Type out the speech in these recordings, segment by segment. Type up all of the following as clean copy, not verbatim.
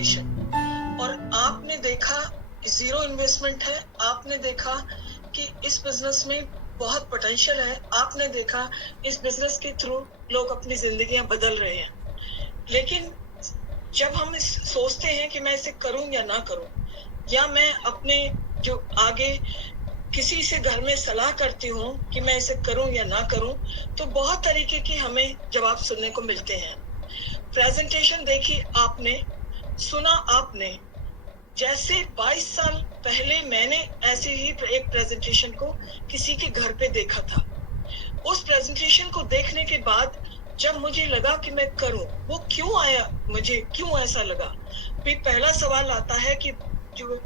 Presentation, और आपने देखा जीरो इन्वेस्टमेंट है, आपने देखा कि इस बिजनेस में बहुत पोटेंशियल है, आपने देखा इस बिजनेस के थ्रू लोग अपनी जिंदगियां बदल रहे हैं। लेकिन जब हम सोचते हैं कि मैं इसे करूं या ना करूं, या मैं अपने जो आगे किसी से घर में सलाह करती हूँ कि मैं इसे करूं या ना करूं, तो बहुत तरीके के हमें जवाब सुनने को मिलते हैं। प्रेजेंटेशन देखी आपने, सुना आपने, जैसे 22 साल पहले मैंने ऐसे ही एक प्रेजेंटेशन को किसी के घर पे देखा था। उस प्रेजेंटेशन को देखने के बाद जब मुझे लगा कि मैं करूं, वो क्यों आया, मुझे क्यों ऐसा लगा। फिर पहला सवाल आता है कि जो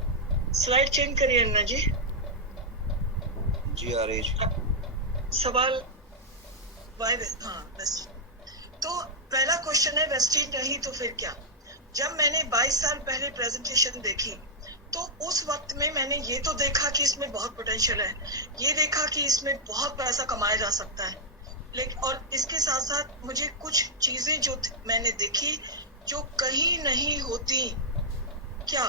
स्लाइड चेंज करिए अन्ना जी। जी आ रही जी। सवाल वाई, हाँ बस। तो पहला क्वेश्चन है वेस्टीज नहीं तो फिर क्या। जब मैंने 22 साल पहले प्रेजेंटेशन देखी, तो उस वक्त में मैंने ये तो देखा कि इसमें बहुत पोटेंशियल है, ये देखा कि इसमें बहुत पैसा कमाया जा सकता है, लेकिन और इसके साथ साथ मुझे कुछ चीजें जो मैंने देखी जो कहीं नहीं होती। क्या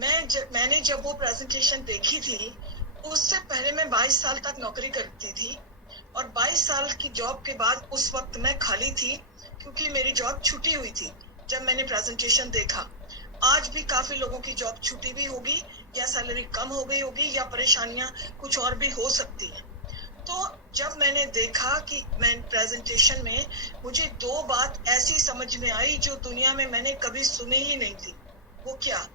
मैंने जब वो प्रेजेंटेशन देखी थी, उससे पहले मैं 22 साल तक नौकरी करती थी, और 22 साल की जॉब के बाद उस वक्त मैं खाली थी, क्योंकि मेरी जॉब छूटी हुई थी जब मैंने प्रेजेंटेशन देखा। आज भी काफी लोगों की जॉब छूटी भी होगी, या सैलरी कम हो गई होगी, या परेशानियां कुछ और भी हो सकती हैं। तो जब मैंने देखा कि मैं प्रेजेंटेशन में मुझे दो बात ऐसी समझ में आई जो दुनिया में मैंने कभी सुनी ही नहीं थी। वो क्या,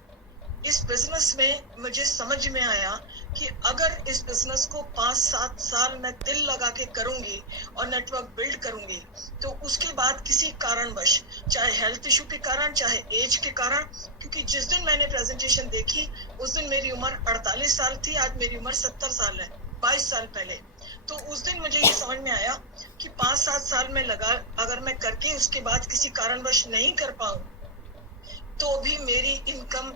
इस बिजनेस में मुझे समझ में आया कि अगर इस बिजनेस को 5-7 साल मैं दिल लगा के करूंगी और नेटवर्क बिल्ड करूंगी, तो उसके बाद किसी कारणवश, चाहे हेल्थ इशू के कारण, चाहे एज के कारण, क्योंकि जिस दिन मैंने प्रेजेंटेशन देखी उस दिन मेरी उम्र 48 साल थी, आज मेरी उम्र 70 साल है, 22 साल पहले। तो उस दिन मुझे ये समझ में आया कि 5-7 साल में लगा, अगर मैं करके उसके बाद किसी कारणवश नहीं कर पाऊं, तो भी मेरी इनकम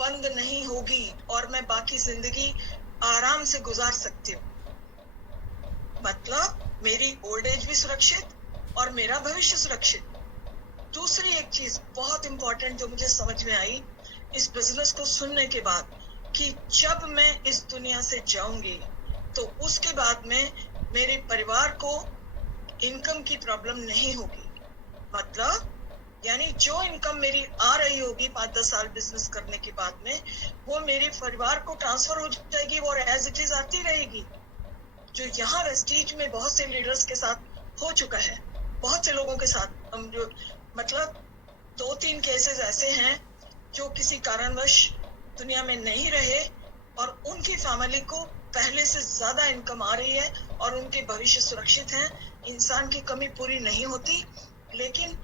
बंद नहीं होगी और मैं बाकी जिंदगी आराम से गुजार सकती हूँ। मतलब मेरी ओल्ड एज भी सुरक्षित और मेरा भविष्य सुरक्षित। दूसरी एक चीज बहुत इंपॉर्टेंट जो मुझे समझ में आई इस बिजनेस को सुनने के बाद, कि जब मैं इस दुनिया से जाऊंगी तो उसके बाद में मेरे परिवार को इनकम की प्रॉब्लम नहीं होगी। मतलब यानी जो इनकम मेरी आ रही होगी 5-10 साल बिजनेस करने के बाद में, वो मेरे परिवार को ट्रांसफर हो जाएगी और एज इट इज आती रहेगी। जो यहाँ वेस्टीज में बहुत से लीडर्स के साथ हो चुका है, बहुत से लोगों के साथ, हम जो मतलब 2-3 केसेस ऐसे हैं जो किसी कारणवश दुनिया में नहीं रहे और उनकी फैमिली को पहले से ज्यादा इनकम आ रही है और उनके भविष्य सुरक्षित है। इंसान की कमी पूरी नहीं होती, लेकिन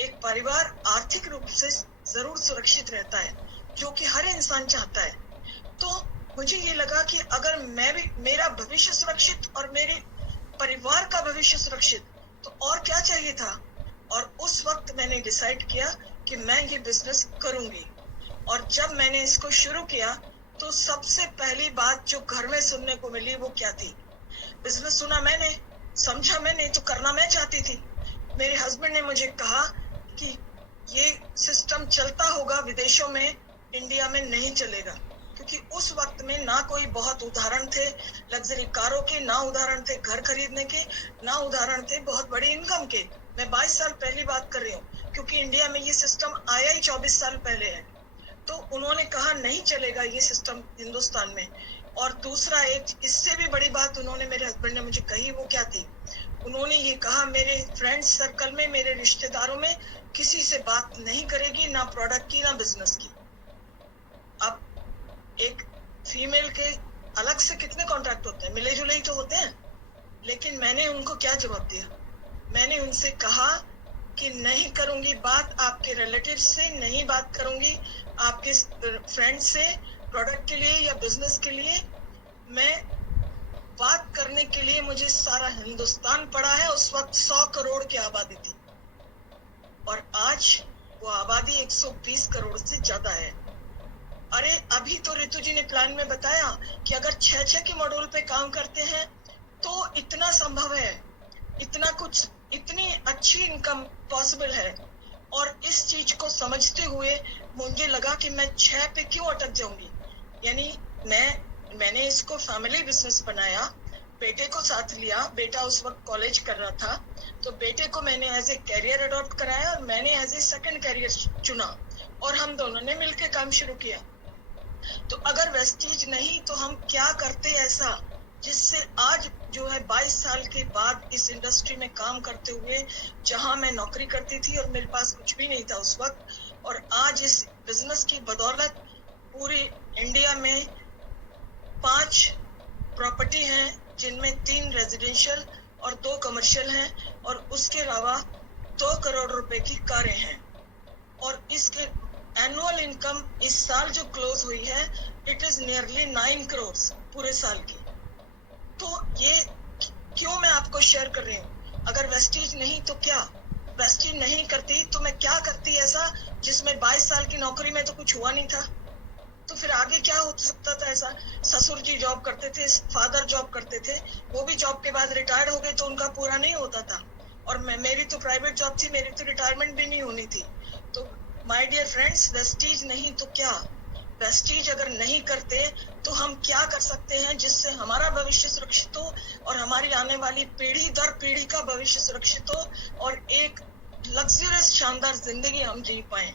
एक परिवार आर्थिक रूप से जरूर सुरक्षित रहता है, जो कि हर इंसान चाहता है। तो मुझे ये लगा कि अगर मैं भी, मेरा भविष्य सुरक्षित और मेरे परिवार का भविष्य सुरक्षित, तो और क्या चाहिए था। और उस वक्त मैंने डिसाइड किया कि मैं ये बिजनेस करूंगी। और जब मैंने इसको शुरू किया तो सबसे पहली बात जो घर में सुनने को मिली वो क्या थी। बिजनेस सुना मैंने, समझा मैंने, तो करना मैं चाहती थी। मेरे हस्बैंड ने मुझे कहा कि ये सिस्टम चलता होगा विदेशों में, इंडिया में नहीं चलेगा, क्योंकि उस वक्त में ना कोई बहुत उदाहरण थे लग्जरी कारों के, ना उदाहरण थे घर खरीदने के, ना उदाहरण थे बहुत बड़ी इनकम के। मैं 22 साल पहली बात कर रही हूँ, क्योंकि इंडिया में ये सिस्टम आया ही 24 साल पहले है। तो उन्होंने कहा नहीं चलेगा ये सिस्टम हिंदुस्तान में। और दूसरा एक इससे भी बड़ी बात उन्होंने, मेरे हस्बैंड ने मुझे कही, वो क्या थी, उन्होंने ये कहा मेरे फ्रेंड्स सर्कल में, मेरे रिश्तेदारों में किसी से बात नहीं करेगी, ना प्रोडक्ट की ना बिजनेस की। अब एक फीमेल के अलग से कितने कॉन्ट्रैक्ट होते हैं, मिले जुले ही तो होते हैं। लेकिन मैंने उनको क्या जवाब दिया, मैंने उनसे कहा कि नहीं करूंगी बात आपके रिलेटिव से, नहीं बात करूंगी आपके फ्रेंड से प्रोडक्ट के लिए या बिजनेस के लिए। मैं बात करने के लिए मुझे सारा हिंदुस्तान पड़ा है। उस वक्त 100 करोड़ की आबादी थी और आज वो आबादी 120 करोड़ से ज्यादा है। अरे अभी तो रितु जी ने प्लान में बताया कि अगर 6-6 के मॉड्यूल पे काम करते हैं तो इतना संभव है, इतना कुछ, इतनी अच्छी इनकम पॉसिबल है। और इस चीज को समझते हुए मुझे लगा कि मैं 6 पे क्यों अटक जाऊंगी। यानी मैंने इसको फैमिली बिजनेस बनाया, बेटे को साथ लिया, बेटा उस वक्त कॉलेज कर रहा था, तो बेटे को मैंने एज ए कैरियर अडॉप्ट कराया और मैंने एज ए सेकंड कैरियर चुना और हम दोनों ने मिलकर काम शुरू किया। तो अगर वेस्टीज नहीं तो हम क्या करते ऐसा जिससे आज जो है 22 साल के बाद इस इंडस्ट्री में काम करते हुए, जहां मैं नौकरी करती थी और मेरे पास कुछ भी नहीं था उस वक्त, और आज इस बिजनेस की बदौलत पूरी इंडिया में 5 प्रॉपर्टी हैं जिनमें 3 रेजिडेंशियल और 2 कमर्शियल हैं और उसके अलावा 2 करोड़ रुपए की कारें हैं। और इसके एनुअल इनकम इस साल जो क्लोज हुई है इट इज नियरली 9 करोड़ पूरे साल की। तो ये क्यों मैं आपको शेयर कर रही हूँ। अगर वेस्टीज नहीं तो क्या, वेस्टीज नहीं करती तो मैं क्या करती ऐसा जिसमें 22 साल की नौकरी में तो कुछ हुआ नहीं था। तो फिर आगे क्या हो सकता था ऐसा। ससुर जी जॉब करते थे, फादर जॉब करते थे, वो भी जॉब के बाद रिटायर्ड हो गए तो उनका पूरा नहीं होता था, और मेरी तो प्राइवेट जॉब थी, मेरी तो रिटायरमेंट भी नहीं होनी थी। तो माय डियर फ्रेंड्स, वेस्टीज नहीं तो क्या, वेस्टीज अगर नहीं करते तो हम क्या कर सकते हैं जिससे हमारा भविष्य सुरक्षित हो और हमारी आने वाली पीढ़ी दर पीढ़ी का भविष्य सुरक्षित हो और एक लग्जरियस शानदार जिंदगी हम जी पाए।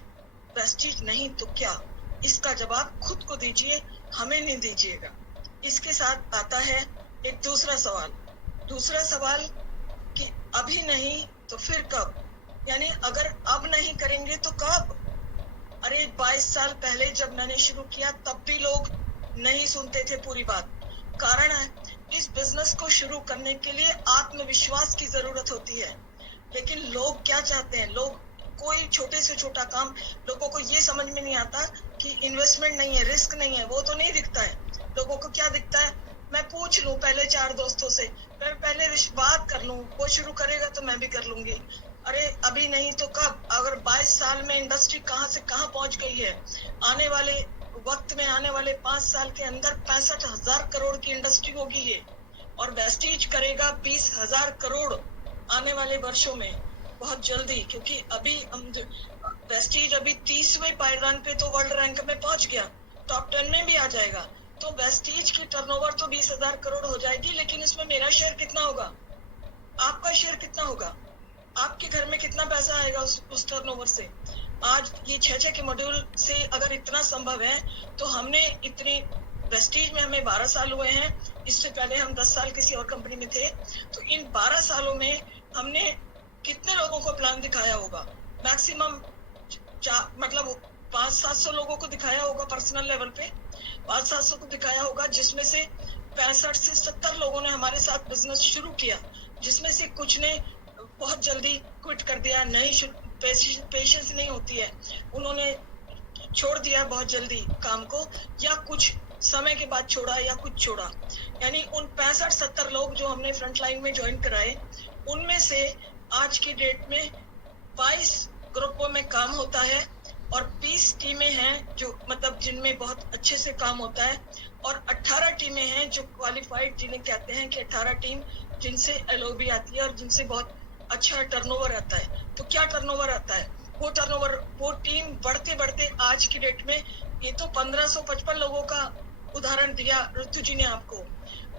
वेस्टीज नहीं तो क्या, इसका जवाब खुद को दीजिए, हमें नहीं दीजिएगा। इसके साथ आता है एक दूसरा सवाल कि अभी नहीं तो फिर कब, यानी अगर अब नहीं करेंगे तो कब। अरे 22 साल पहले जब मैंने शुरू किया तब भी लोग नहीं सुनते थे पूरी बात। कारण है इस बिजनेस को शुरू करने के लिए आत्मविश्वास की जरूरत होती है, लेकिन लोग क्या चाहते हैं, लोग कोई छोटे से छोटा काम, लोगों को ये समझ में नहीं आता कि इन्वेस्टमेंट नहीं है, रिस्क नहीं है, वो तो नहीं दिखता है। लोगों को क्या दिखता है, मैं पूछ लूं पहले 4 दोस्तों से, पहले बात कर लूं, वो शुरू करेगा तो मैं भी कर लूंगी। अरे अभी नहीं तो कब। अगर 22 साल में इंडस्ट्री कहां से कहां पहुंच गई है, आने वाले वक्त में, आने वाले 5 साल के अंदर 65,000 करोड़ की इंडस्ट्री होगी ये, और वेस्टीज करेगा 20,000 करोड़ आने वाले वर्षों में बहुत जल्दी, क्योंकि अभी वेस्टीज अभी 30वें पायदान पे तो वर्ल्ड रैंक में पहुंच गया, टॉप 10 में भी आ जाएगा। तो वेस्टीज की टर्नओवर तो 20,000 करोड़ हो जाएगी, लेकिन इसमें मेरा शेयर कितना होगा, आपका शेयर कितना होगा, आपके घर में कितना पैसा आएगा उस टर्नओवर से। आज ये 6 के मॉड्यूल से अगर इतना संभव है तो हमने इतनी, वेस्टीज में हमें 12 साल हुए हैं, इससे पहले हम 10 साल किसी और कंपनी में थे, तो इन 12 सालों में हमने कितने लोगों को प्लान दिखाया होगा, मैक्सिमम मतलब 500-700 लोगों को दिखाया होगा, पर्सनल लेवल पे 500-700 को दिखाया होगा, जिसमें से 65 से 70 लोगों ने हमारे साथ बिजनेस शुरू किया, जिसमें से कुछ ने बहुत जल्दी क्विट कर दिया, नहीं पेशेंस नहीं होती है, उन्होंने छोड़ दिया बहुत जल्दी काम को, या कुछ समय के बाद छोड़ा या कुछ छोड़ा। यानी उन 65-70 लोग जो हमने फ्रंट लाइन में ज्वाइन कराए, उनमें से आज की डेट में 22 ग्रुपों में काम होता है और 20 टीमें हैं जो मतलब जिनमें बहुत अच्छे से काम होता है, और 18 टीमें हैं जो क्वालिफाइड, जिन्हें कहते हैं कि 18 टीम जिनसे LOB आती है और जिनसे बहुत अच्छा टर्नओवर आता है। तो क्या टर्नओवर आता है, वो टीम बढ़ते बढ़ते आज की डेट में, ये तो 1555 लोगों का उदाहरण दिया ऋतु जी ने आपको,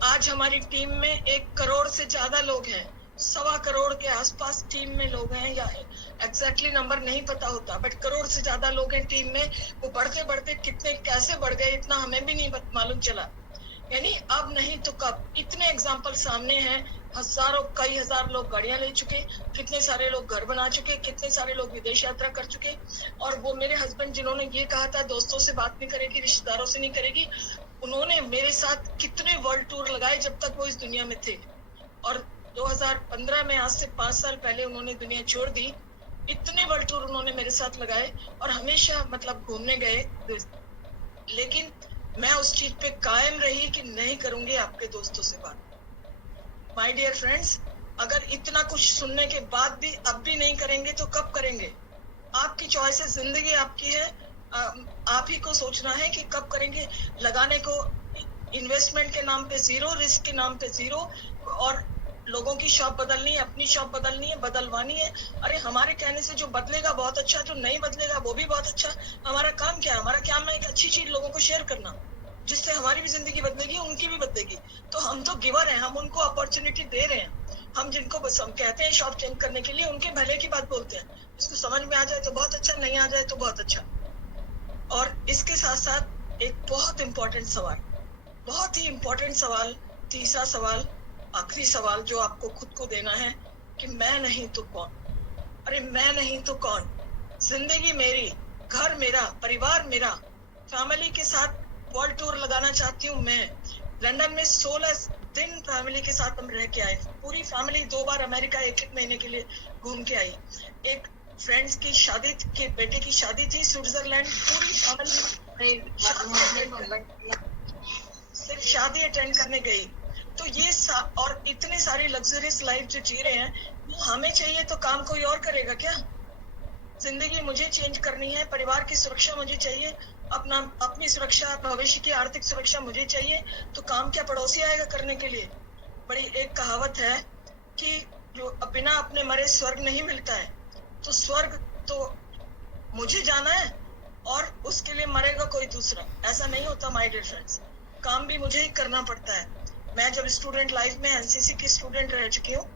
आज हमारी टीम में 1 करोड़ से ज्यादा लोग हैं, 1.25 करोड़ के आसपास टीम में लोग हैं, या एग्जैक्टली नंबर नहीं पता होता, बट करोड़ से ज्यादा लोग हैं टीम में। वो बढ़ते बढ़ते कितने कैसे बढ़ गए इतना हमें भी नहीं मालूम चला। यानी अब नहीं तो कब, इतने एग्जाम्पल सामने हैं, हजारों कई हजार लोग गाड़ियां ले चुके, कितने सारे लोग घर बना चुके, कितने सारे लोग विदेश यात्रा कर चुके। और वो मेरे हस्बैंड जिन्होंने ये कहा था दोस्तों से बात नहीं करेगी, रिश्तेदारों से नहीं करेगी, उन्होंने मेरे साथ कितने वर्ल्ड टूर लगाए जब तक वो इस दुनिया में थे, और 2015 में, आज से 5 साल पहले उन्होंने दुनिया छोड़ दी, इतने वर्ल्ड टूर उन्होंने मेरे साथ लगाए और हमेशा मतलब घूमने गए, लेकिन मैं उस चीज पे कायम रही कि नहीं करूंगी आपके दोस्तों से बात। माय डियर फ्रेंड्स, अगर इतना कुछ सुनने के बाद भी अब भी नहीं करेंगे तो कब करेंगे, आपकी चॉइस है, जिंदगी आपकी है, आप ही को सोचना है कि कब करेंगे। लगाने को इन्वेस्टमेंट के नाम पे 0, रिस्क के नाम पे 0, और लोगों की शॉप बदलनी है, अपनी शॉप बदलनी है, बदलवानी है। अरे हमारे कहने से जो बदलेगा बहुत अच्छा, जो नहीं बदलेगा वो भी बहुत अच्छा। हमारा काम क्या है? हमारा काम है एक अच्छी चीज लोगों को शेयर करना, जिससे हमारी भी जिंदगी बदलेगी, उनकी भी बदलेगी। तो हम तो गिवर हैं, हम उनको अपॉर्चुनिटी दे रहे हैं। हम जिनको बस हम कहते हैं शॉप चेंज करने के लिए, उनके भले की बात बोलते हैं। इसको समझ में आ जाए तो बहुत अच्छा, नहीं आ जाए तो बहुत अच्छा। और इसके साथ साथ एक बहुत इंपॉर्टेंट सवाल, बहुत ही इंपॉर्टेंट सवाल, तीसरा सवाल, आखिरी सवाल जो आपको खुद को देना है कि मैं नहीं तो कौन। अरे मैं नहीं तो कौन? जिंदगी मेरी, घर मेरा, परिवार मेरा, फैमिली के साथ वर्ल्ड टूर लगाना चाहती हूँ मैं। लंदन में 16 दिन फैमिली के साथ हम रह के आए। पूरी फैमिली 2 बार अमेरिका 1-1 महीने के लिए घूम के आई। एक फ्रेंड्स की शादी के बेटे की शादी थी स्विट्जरलैंड, पूरी फैमिली सिर्फ शादी अटेंड करने गई। तो ये और इतने सारी लग्जरियस लाइफ जो जी रहे हैं, वो हमें चाहिए तो काम कोई और करेगा क्या? जिंदगी मुझे चेंज करनी है, परिवार की सुरक्षा मुझे चाहिए, अपनी सुरक्षा, भविष्य की आर्थिक सुरक्षा मुझे चाहिए। तो काम क्या पड़ोसी आएगा करने के लिए? बड़ी एक कहावत है कि जो बिना अपने मरे स्वर्ग नहीं मिलता है। तो स्वर्ग तो मुझे जाना है और उसके लिए मरेगा कोई दूसरा, ऐसा नहीं होता माय डियर फ्रेंड्स। काम भी मुझे ही करना पड़ता है। मैं जब स्टूडेंट लाइफ में एनसीसी की स्टूडेंट रह चुकी हूँ।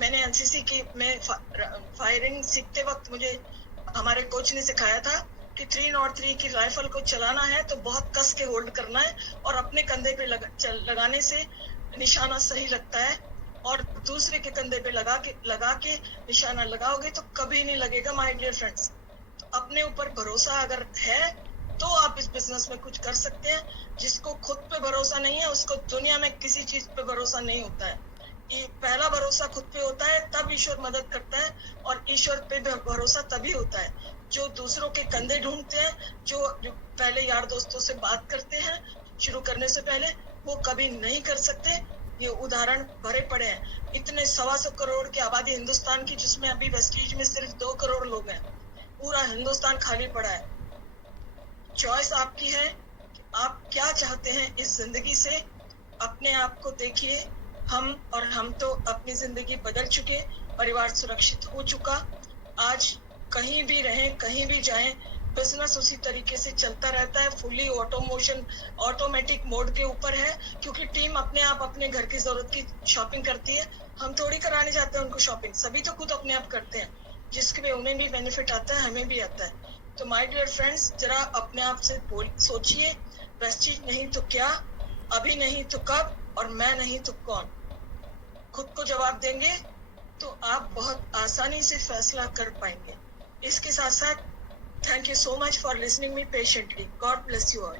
मैंने एनसीसी की में फायरिंग सीखते वक्त मुझे हमारे कोच ने सिखाया था कि 303 की राइफल को चलाना है तो बहुत कस के होल्ड करना है, और अपने कंधे पे लगाने से निशाना सही लगता है, और दूसरे के कंधे पे लगा के निशाना लगाओगे तो कभी नहीं लगेगा माय डियर फ्रेंड्स। अपने ऊपर भरोसा अगर है तो आप इस बिजनेस में कुछ कर सकते हैं। जिसको खुद पे भरोसा नहीं है, उसको दुनिया में किसी चीज पे भरोसा नहीं होता है। ये पहला भरोसा खुद पे होता है, तब ईश्वर मदद करता है। और ईश्वर पे भरोसा तभी होता है जो दूसरों के कंधे ढूंढते हैं, जो पहले यार दोस्तों से बात करते हैं शुरू करने से पहले, वो कभी नहीं कर सकते। ये उदाहरण भरे पड़े हैं। इतने 125 करोड़ की आबादी हिंदुस्तान की, जिसमें अभी वेस्टीज में सिर्फ 2 करोड़ लोग हैं। पूरा हिंदुस्तान खाली पड़ा है। चॉइस आपकी है कि आप क्या चाहते हैं इस जिंदगी से। अपने आप को देखिए। हम तो अपनी जिंदगी बदल चुके, परिवार सुरक्षित हो चुका। आज कहीं भी रहें, कहीं भी जाएं, बिजनेस उसी तरीके से चलता रहता है। फुली ऑटोमेटिक मोड के ऊपर है, क्योंकि टीम अपने आप अपने घर की जरूरत की शॉपिंग करती है। हम थोड़ी कराने जाते हैं उनको शॉपिंग, सभी तो खुद अपने आप करते हैं, जिसके भी उन्हें भी बेनिफिट आता है, हमें भी आता है। तो माय डियर फ्रेंड्स, जरा अपने आप से सोचिए, वेस्टीज नहीं तो क्या, अभी नहीं तो कब, और मैं नहीं तो कौन। खुद को जवाब देंगे तो आप बहुत आसानी से फैसला कर पाएंगे। इसके साथ साथ thank you so much for listening me patiently. God bless you all.